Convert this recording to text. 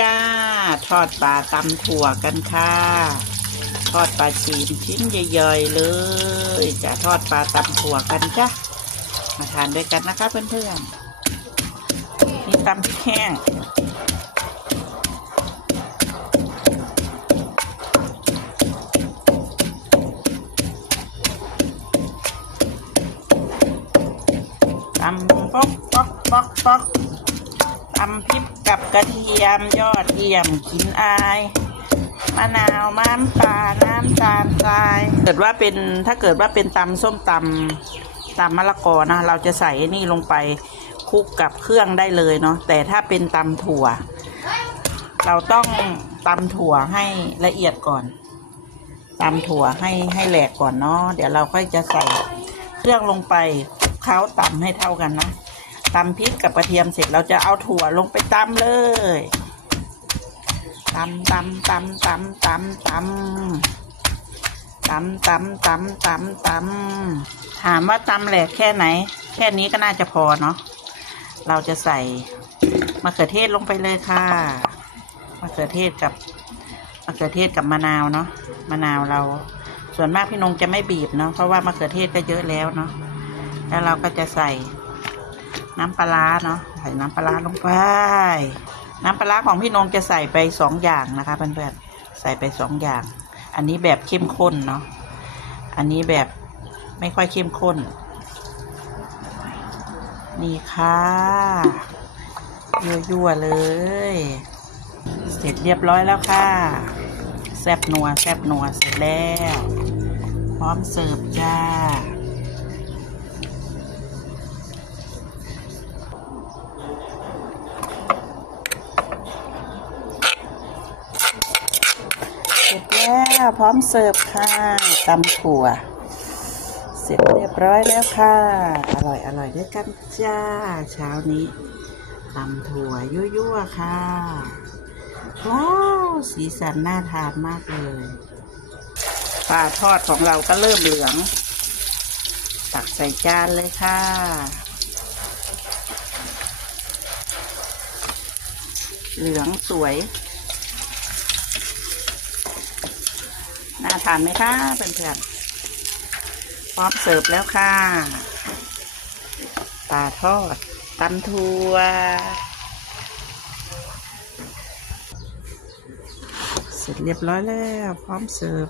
จ้า ทอดปลาตำถั่วกันค่ะ ทอดปลาชีมชิ้นใหญ่ๆเลยจะทอดปลาตำถั่วกันจ้ะมาทานด้วยกันนะคะเพื่อนๆนี่ตำพริกแห้งตำป๊อกป๊อกป๊อกป๊อก ตำพริกกับกระเทียมยอดเยี่ยมกินอายมะนาวม้ามปลาน้ำตาลทรายเกิดว่าเป็นถ้าเกิดว่าเป็นตำส้มตำตำมะละกอนะเราจะใส่นี่ลงไปคลุกกับเครื่องได้เลยเนาะแต่ถ้าเป็นตำถั่ว เราต้องตำถั่วให้ละเอียดก่อนตำถั่วให้ให้แหลกก่อนเนาะเดี๋ยวเราค่อยจะใส่เครื่องลงไปเคล้าตำให้เท่ากันนะ ตำพริกกับกระเทียมเสร็จเราจะเอาถั่วลงไปตำเลยตำตำตำตำตำตำตำตำตำตำตำถามว่าตำแหลกแค่ไหน แค่นี้ก็น่าจะพอเนาะเราจะใส่มะเขือเทศลงไปเลยค่ะมะเขือเทศกับมะเขือเทศกับมะนาวเนาะมะนาวเรา ส่วนมากพี่นงจะไม่บีบเนาะเพราะว่ามะเขือเทศก็เยอะแล้วเนาะแล้วเราก็จะใส่ น้ำปลาเนาะใส่น้ำปลาลงไป น้ำปลาร้าของพี่นงจะใส่ไปสองอย่างนะคะเพื่อนๆใส่ไปสองอย่าง อันนี้แบบเข้มข้นเนาะอันนี้แบบไม่ค่อยเข้มข้น นี่ค่ะยั่วๆเลย เสร็จเรียบร้อยแล้วค่ะ แซบนัวแซบนัวเสร็จแล้ว พร้อมเสิร์ฟจ้า สร็จแล้วพร้อมเสิร์ฟค่ะตำถั่ว เสร็จเรียบร้อยแล้วค่ะ อร่อยอร่อยด้วยกันจ้า เช้านี้ตำถั่วยั่วๆค่ะ ว้าว สีสันน่าทานมากเลยปลาทอดของเราก็เริ่มเหลือง ตักใส่จานเลยค่ะ เหลืองสวย น่าทานไหมคะเพื่อนๆพร้อมเสิร์ฟแล้วค่ะปลาทอดตำทัวเสร็จเรียบร้อยแล้ว พร้อมเสิร์ฟ